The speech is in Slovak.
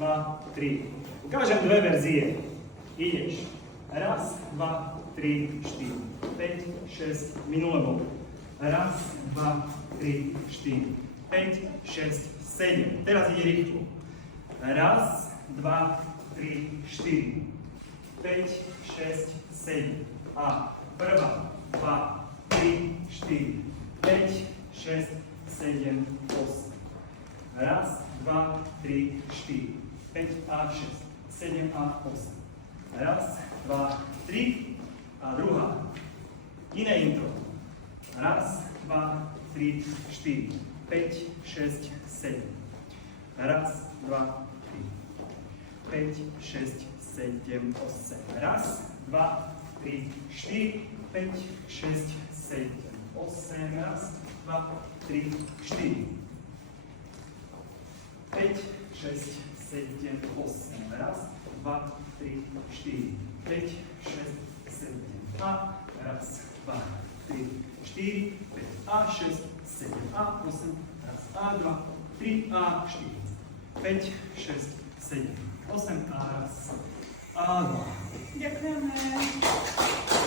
2, 3. Ukážem dve verzie. Ideš. Raz, 2, 3, 4, 5, 6. Minule bol. Raz, 2, 3, 4, 5, 6, 7. Teraz ide rýchlo. Raz, 2, 3, 4, 5, 6, 7. A prvá, 2, 3, 4, 5, 6, 7, 8. Raz, 2, 3, 4, 5 a 6, 7 a 8. Raz, 2, 3 a druhá. Iné intro. Raz, 2, 3, 4, 5, 6, 7. Raz, 2, 3, 5, 6, 7, 8. Raz, 2, 3, 4, 5, 6, 7, 8. Raz, 2, 3, 4. 5, 6, 7, 8. Raz, 2, 3, 4, 5, 6, 7. A raz, 2, 3, 4, 5 a 6, 7 a 8. Raz, a 2, 3 a 4. 5, 6, 7, 8 a raz, a 2. Ďakujeme.